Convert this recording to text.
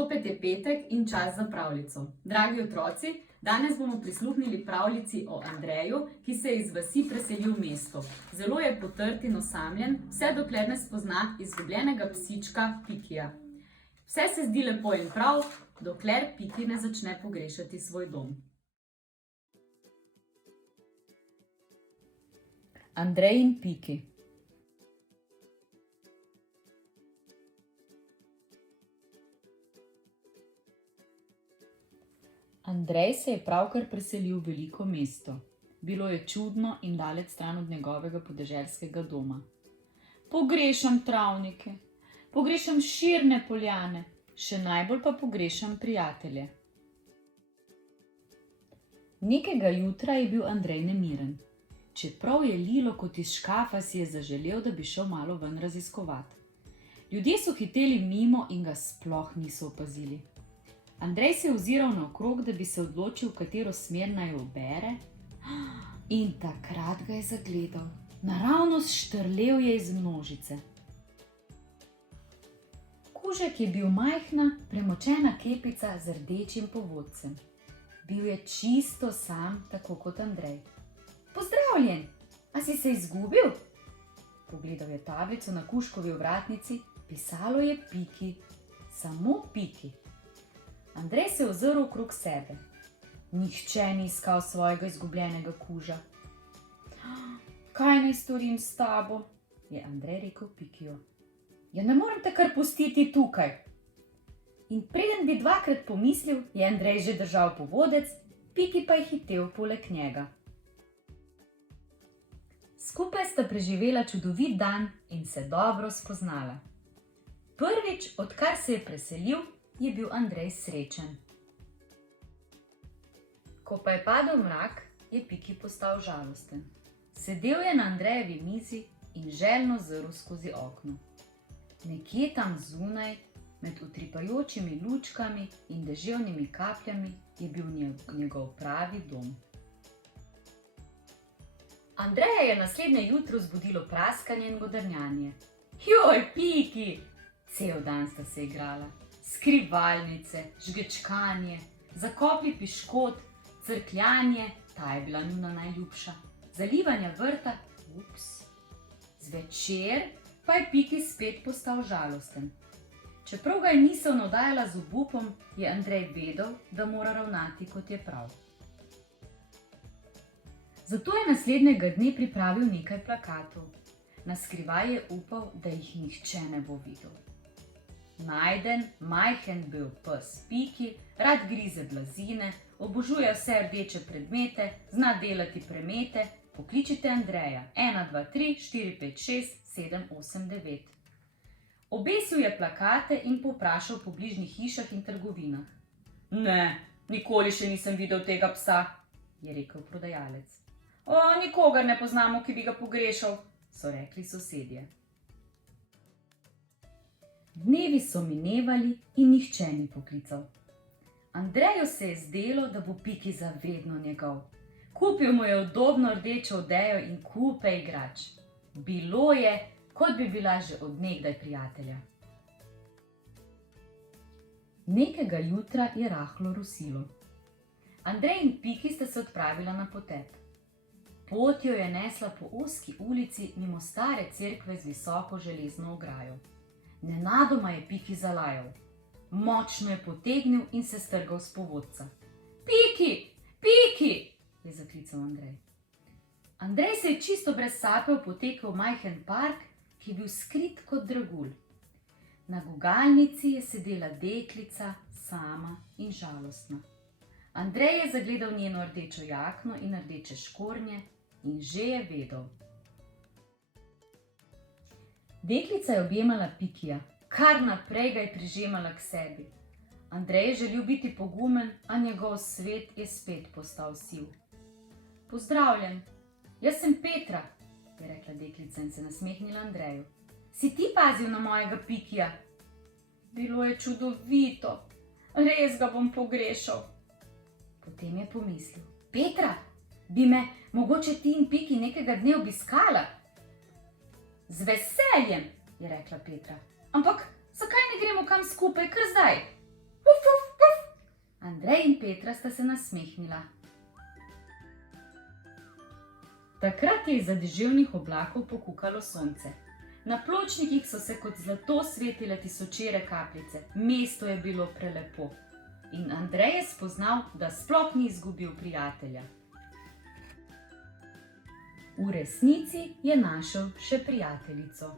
Zopet je petek in čas za pravljico. Dragi otroci, danes bomo prisluhnili pravljici o Andreju, ki se je iz vasi preselil v mesto. Zelo je potrt in osamljen, vse dokler ne spozna izgubljenega psička Pikija. Vse se zdi lepo in prav, dokler Piki ne začne pogrešati svoj dom. Andrej in Piki. Andrej se je pravkar preselil v veliko mesto. Bilo je čudno in daleč stran od njegovega podeželskega doma. Pogrešam travnike, pogrešam širne poljane, še najbolj pa pogrešam prijatelje. Nekega jutra je bil Andrej nemiren. Čeprav je lilo kot iz škafa, si je zaželel, da bi šel malo ven raziskovati. Ljudje so hiteli mimo in ga sploh niso opazili. Andrej se je oziral naokrog, da bi se odločil, v katero smer naj ubere, in takrat ga je zagledal. Naravnost štrlel je iz množice. Kužek je bil majhna, premočena kepica z rdečim povodcem. Bil je čisto sam, tako kot Andrej. Pozdravljen, a si se izgubil? Pogledal je tablico na kužkovi ovratnici, pisalo je Piki, samo Piki. Andrej se je ozrl okrog sebe. Nihče ni iskal svojega izgubljenega kuža. Kaj naj storim s tabo? Je Andrej rekel Pikiju. Ja, ne morem te kar pustiti tukaj. In preden bi dvakrat pomislil, je Andrej že držal povodec, Piki pa je hitel poleg njega. Skupaj sta preživela čudovit dan in se dobro spoznala. Prvič, odkar se je preselil, je bil Andrej srečen. Ko pa je padel mrak, je Piki postal žalosten. Sedel je na Andrejevi mizi in željno zrl skozi okno. Nekje tam zunaj, med utripajočimi lučkami in deževnimi kapljami, je bil njegov pravi dom. Andreja je naslednje jutro zbudilo praskanje in godrnjanje. Joj, Piki! Cel dan sta se igrala. Skrivalnice, žgečkanje, zakoplji piškot, crkljanje, ta je bila njuna najljubša, zalivanje vrta, Zvečer pa je Piki spet postal žalosten. Čeprav ga je misel navdajala z obupom, je Andrej vedel, da mora ravnati, kot je prav. Zato je naslednjega dne pripravil nekaj plakatov. Naskrivaj je upal, da jih nihče ne bo videl. Najden, majhen bil pes Piki, rad grize blazine, obožuje vse rdeče predmete, zna delati premete, pokličite Andreja 1, 2, 3, 4, 5, 6, 7, 8, 9. Obesil je plakate in povprašal po bližnjih hišah in trgovinah. Ne, nikoli še nisem videl tega psa, je rekel prodajalec. Nikogar ne poznamo, ki bi ga pogrešal, so rekli sosedje. Dnevi so minevali in nihče ni poklical. Andreju se je zdelo, da bo Piki zavedno njegov. Kupil mu je udobno rdečo odejo in kupe igrač. Bilo je, kot bi bila že od nekdaj prijatelja. Nekega jutra je rahlo rosilo. Andrej in Piki sta se odpravila na potep. Pot jo je nesla po ozki ulici mimo stare cerkve z visoko železno ograjo. Nenadoma je Piki zalajal. Močno je potegnil in se strgal s povodca. Piki! Piki! Je zaklical Andrej. Andrej se je čisto brez sape opotekel v majhen park, ki je bil skrit kot dragulj. Na gugalnici je sedela deklica, sama in žalostna. Andrej je zagledal njeno rdečo jakno in rdeče škornje in že je vedel. Deklica je objemala Pikija, kar naprej ga je prižemala k sebi. Andrej je želel biti pogumen, a njegov svet je spet postal siv. Pozdravljen, jaz sem Petra, je rekla deklica in se nasmehnila Andreju. Si ti pazil na mojega Pikija? Bilo je čudovito, res ga bom pogrešal. Potem je pomislil. Petra, bi me mogoče ti in Piki nekega dne obiskala? Z veseljem, je rekla Petra. Ampak zakaj ne gremo kam skupaj kar zdaj? Andrej in Petra sta se nasmehnila. Takrat je izza deževnih oblakov pokukalo sonce. Na pločnikih so se kot zlato svetile tisočere kapljice. Mesto je bilo prelepo. In Andrej je spoznal, da sploh ni izgubil prijatelja. V resnici je našel še prijateljico.